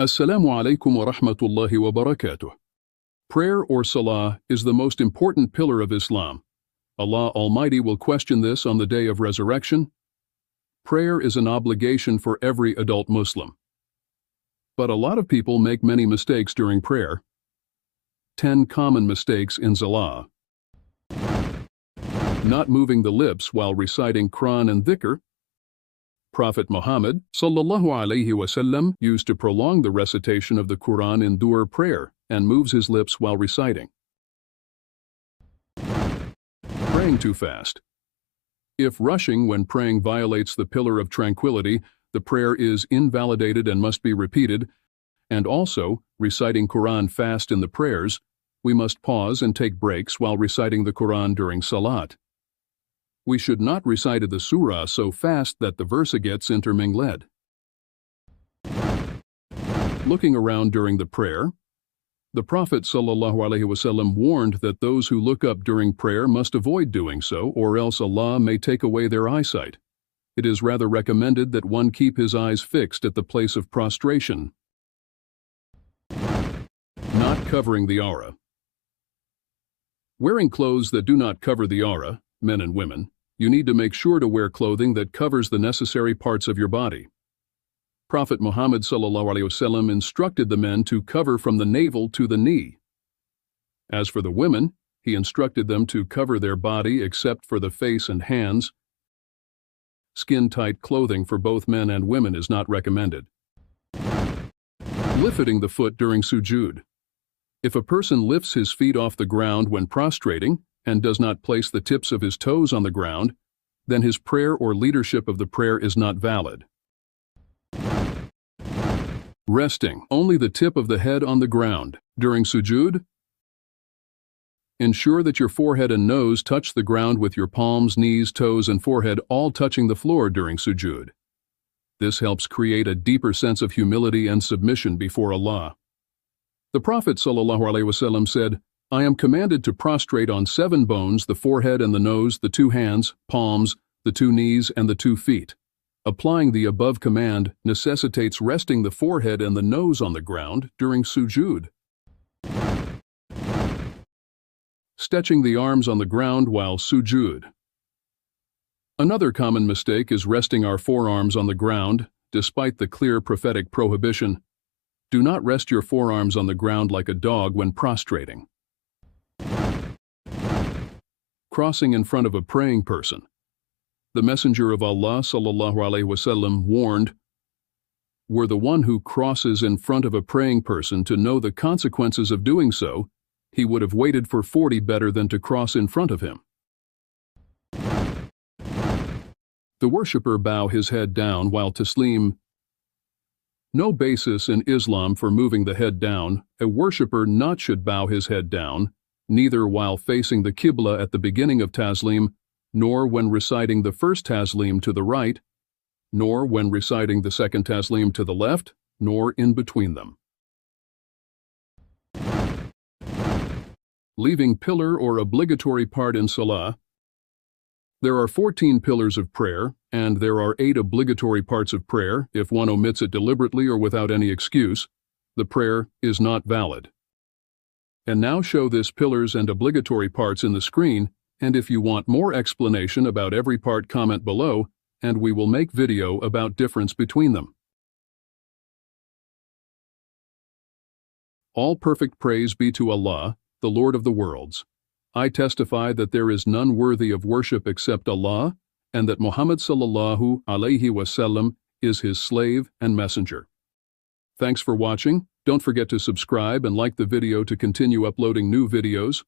Assalamu alaikum wa rahmatullahi wa barakatuh. Prayer or Salah is the most important pillar of Islam. Allah Almighty will question this on the day of resurrection. Prayer is an obligation for every adult Muslim. But a lot of people make many mistakes during prayer. 10 common mistakes in Salah. Not moving the lips while reciting Quran and dhikr. Prophet Muhammad ﷺ used to prolong the recitation of the Quran in dua prayer and moves his lips while reciting. Praying too fast. If rushing when praying violates the pillar of tranquility, the prayer is invalidated and must be repeated, and also, reciting Quran fast in the prayers, we must pause and take breaks while reciting the Quran during Salat. We should not recite the surah so fast that the verse gets intermingled. Looking around during the prayer. The Prophet ﷺ warned that those who look up during prayer must avoid doing so, or else Allah may take away their eyesight. It is rather recommended that one keep his eyes fixed at the place of prostration. Not covering the aura. Wearing clothes that do not cover the aura, men and women, you need to make sure to wear clothing that covers the necessary parts of your body. Prophet Muhammad ﷺ instructed the men to cover from the navel to the knee. As for the women, he instructed them to cover their body except for the face and hands. Skin-tight clothing for both men and women is not recommended. Lifting the foot during sujood. If a person lifts his feet off the ground when prostrating, and does not place the tips of his toes on the ground, then his prayer or leadership of the prayer is not valid. Resting only the tip of the head on the ground. During sujood, ensure that your forehead and nose touch the ground with your palms, knees, toes, and forehead all touching the floor during sujood. This helps create a deeper sense of humility and submission before Allah. The Prophet ﷺ said, I am commanded to prostrate on 7 bones, the forehead and the nose, the 2 hands, palms, the 2 knees, and the 2 feet. Applying the above command necessitates resting the forehead and the nose on the ground during sujood. Stretching the arms on the ground while sujood. Another common mistake is resting our forearms on the ground, despite the clear prophetic prohibition. Do not rest your forearms on the ground like a dog when prostrating. Crossing in front of a praying person. The Messenger of Allah ﷺ warned, were the one who crosses in front of a praying person to know the consequences of doing so, he would have waited for 40 better than to cross in front of him. The worshipper bow his head down while taslim. No basis in Islam for moving the head down. A worshipper not should bow his head down, neither while facing the Qibla at the beginning of taslim, nor when reciting the first taslim to the right, nor when reciting the second taslim to the left, nor in between them. Leaving pillar or obligatory part in Salah. There are 14 pillars of prayer, and there are 8 obligatory parts of prayer. If one omits it deliberately or without any excuse, the prayer is not valid. And now show this pillars and obligatory parts in the screen, and if you want more explanation about every part, comment below, and we will make video about difference between them. All perfect praise be to Allah, the Lord of the worlds. I testify that there is none worthy of worship except Allah, and that Muhammad sallallahu alaihi wasallam is his slave and messenger. Thanks for watching. Don't forget to subscribe and like the video to continue uploading new videos.